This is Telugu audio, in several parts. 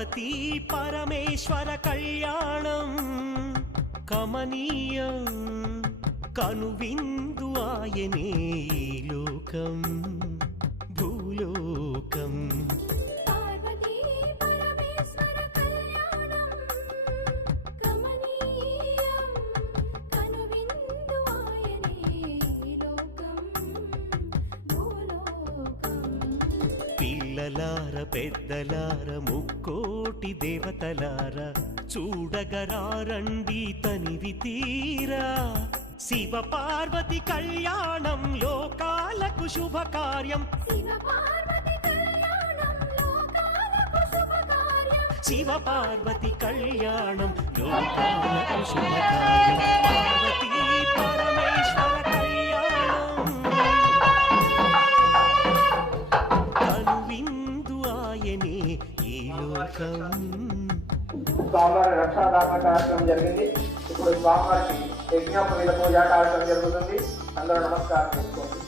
పార్వతీ పరమేశ్వర కళ్యాణం కమనీయం కనువిందు ఆయనే ఈ లోకం భూలోకం. పార్వతీ పరమేశ్వర కళ్యాణం కమనీయం కనువిందు ఆయనే ఈ లోకం భూలోకం. పిల్లలార పెద్దలార ముక్కోటి దేవతలార చూడగరారండి తనివి తీరా. శివ పార్వతి కళ్యాణం లోకాలకు శుభకార్యం. శివ పార్వతి కళ్యాణం లోకాలకు శుభకార్యం. శివ పార్వతి కళ్యాణం లోకాలకు శుభకార్యం. పార్వతీ పరమేశ్వర కళ్యాణం కనువిందు ఆయనే ఈ లోకం. స్వామివారి రక్షాధారణ కార్యక్రమం జరిగింది. ఇప్పుడు స్వామివారికి యజ్ఞోపవీత పూజా కార్యక్రమం జరుగుతుంది. అందరూ నమస్కారం చేసుకోండి.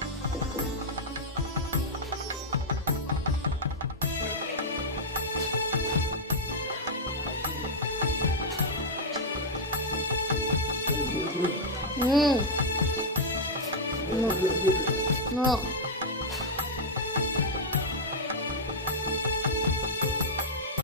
No.